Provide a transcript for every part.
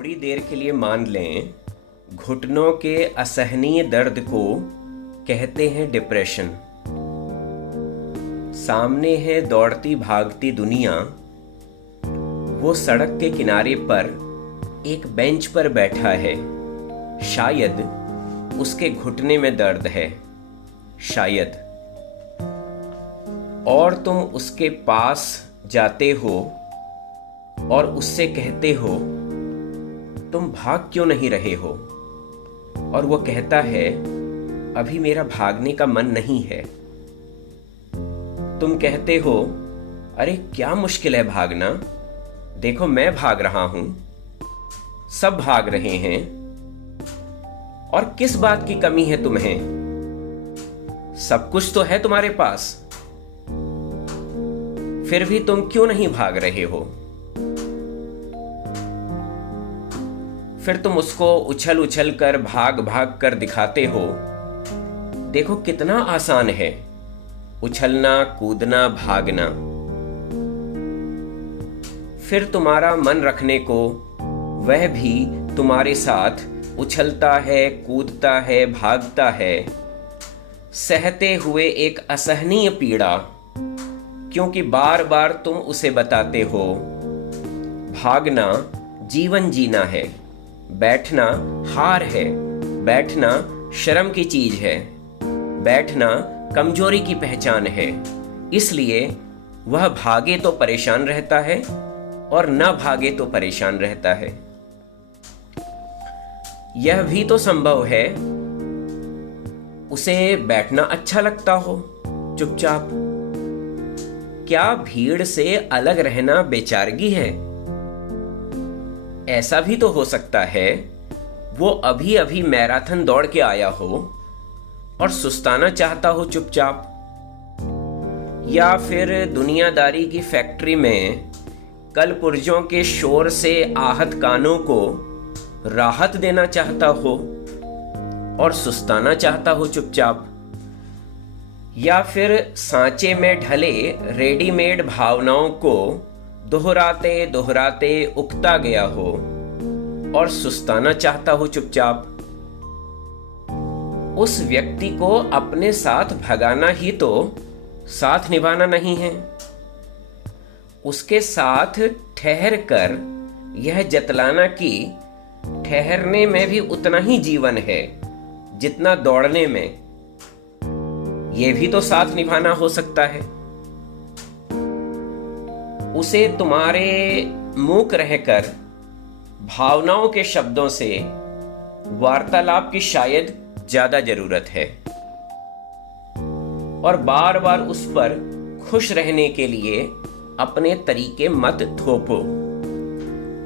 थोड़ी देर के लिए मान लें, घुटनों के असहनीय दर्द को कहते हैं डिप्रेशन। सामने है दौड़ती भागती दुनिया। वो सड़क के किनारे पर एक बेंच पर बैठा है। शायद उसके घुटने में दर्द है, शायद। और तुम उसके पास जाते हो और उससे कहते हो, तुम भाग क्यों नहीं रहे हो? और वो कहता है, अभी मेरा भागने का मन नहीं है। तुम कहते हो, अरे क्या मुश्किल है भागना, देखो मैं भाग रहा हूं, सब भाग रहे हैं, और किस बात की कमी है तुम्हें? सब कुछ तो है तुम्हारे पास, फिर भी तुम क्यों नहीं भाग रहे हो? फिर तुम उसको उछल उछल कर भाग भाग कर दिखाते हो, देखो कितना आसान है उछलना, कूदना, भागना। फिर तुम्हारा मन रखने को वह भी तुम्हारे साथ उछलता है, कूदता है, भागता है, सहते हुए एक असहनीय पीड़ा, क्योंकि बार बार तुम उसे बताते हो, भागना जीवन जीना है, बैठना हार है, बैठना शर्म की चीज है, बैठना कमजोरी की पहचान है। इसलिए वह भागे तो परेशान रहता है और न भागे तो परेशान रहता है। यह भी तो संभव है उसे बैठना अच्छा लगता हो चुपचाप। क्या भीड़ से अलग रहना बेचारगी है? ऐसा भी तो हो सकता है वो अभी अभी मैराथन दौड़ के आया हो और सुस्ताना चाहता हो चुपचाप। या फिर दुनियादारी की फैक्ट्री में कल पुर्जों के शोर से आहत कानों को राहत देना चाहता हो और सुस्ताना चाहता हो चुपचाप। या फिर सांचे में ढले रेडीमेड भावनाओं को दोहराते दोहराते उकता गया हो और सुस्ताना चाहता हो चुपचाप। उस व्यक्ति को अपने साथ भगाना ही तो साथ निभाना नहीं है। उसके साथ ठहर कर यह जतलाना कि ठहरने में भी उतना ही जीवन है जितना दौड़ने में, यह भी तो साथ निभाना हो सकता है। उसे तुम्हारे मूक रहकर भावनाओं के शब्दों से वार्तालाप की शायद ज्यादा जरूरत है, और बार बार उस पर खुश रहने के लिए अपने तरीके मत थोपो,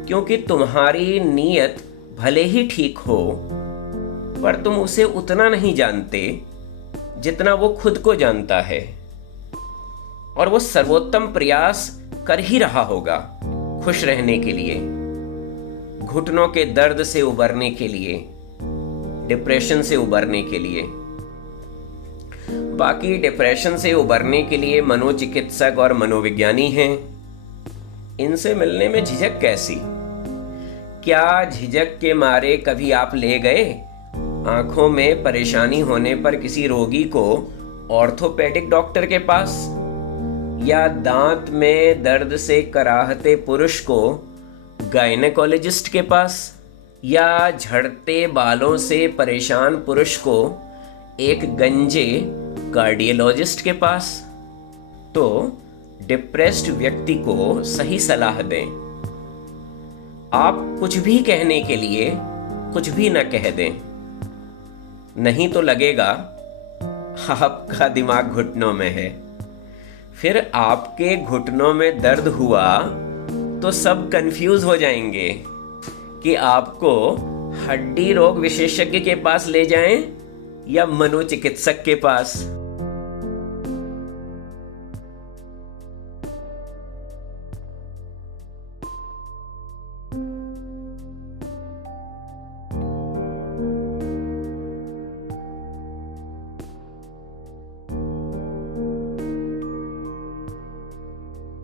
क्योंकि तुम्हारी नीयत भले ही ठीक हो, पर तुम उसे उतना नहीं जानते जितना वो खुद को जानता है, और वो सर्वोत्तम प्रयास कर ही रहा होगा खुश रहने के लिए, घुटनों के दर्द से उबरने के लिए, डिप्रेशन से उबरने के लिए। बाकी डिप्रेशन से उबरने के लिए मनोचिकित्सक और मनोविज्ञानी हैं, इनसे मिलने में झिझक कैसी? क्या झिझक के मारे कभी आप ले गए आंखों में परेशानी होने पर किसी रोगी को ऑर्थोपेडिक डॉक्टर के पास, या दांत में दर्द से कराहते पुरुष को गायनेकोलॉजिस्ट के पास, या झड़ते बालों से परेशान पुरुष को एक गंजे कार्डियोलॉजिस्ट के पास? तो डिप्रेस्ड व्यक्ति को सही सलाह दें। आप कुछ भी कहने के लिए कुछ भी न कह दें, नहीं तो लगेगा आपका दिमाग घुटनों में है। फिर आपके घुटनों में दर्द हुआ तो सब कंफ्यूज हो जाएंगे कि आपको हड्डी रोग विशेषज्ञ के पास ले जाएं या मनोचिकित्सक के पास।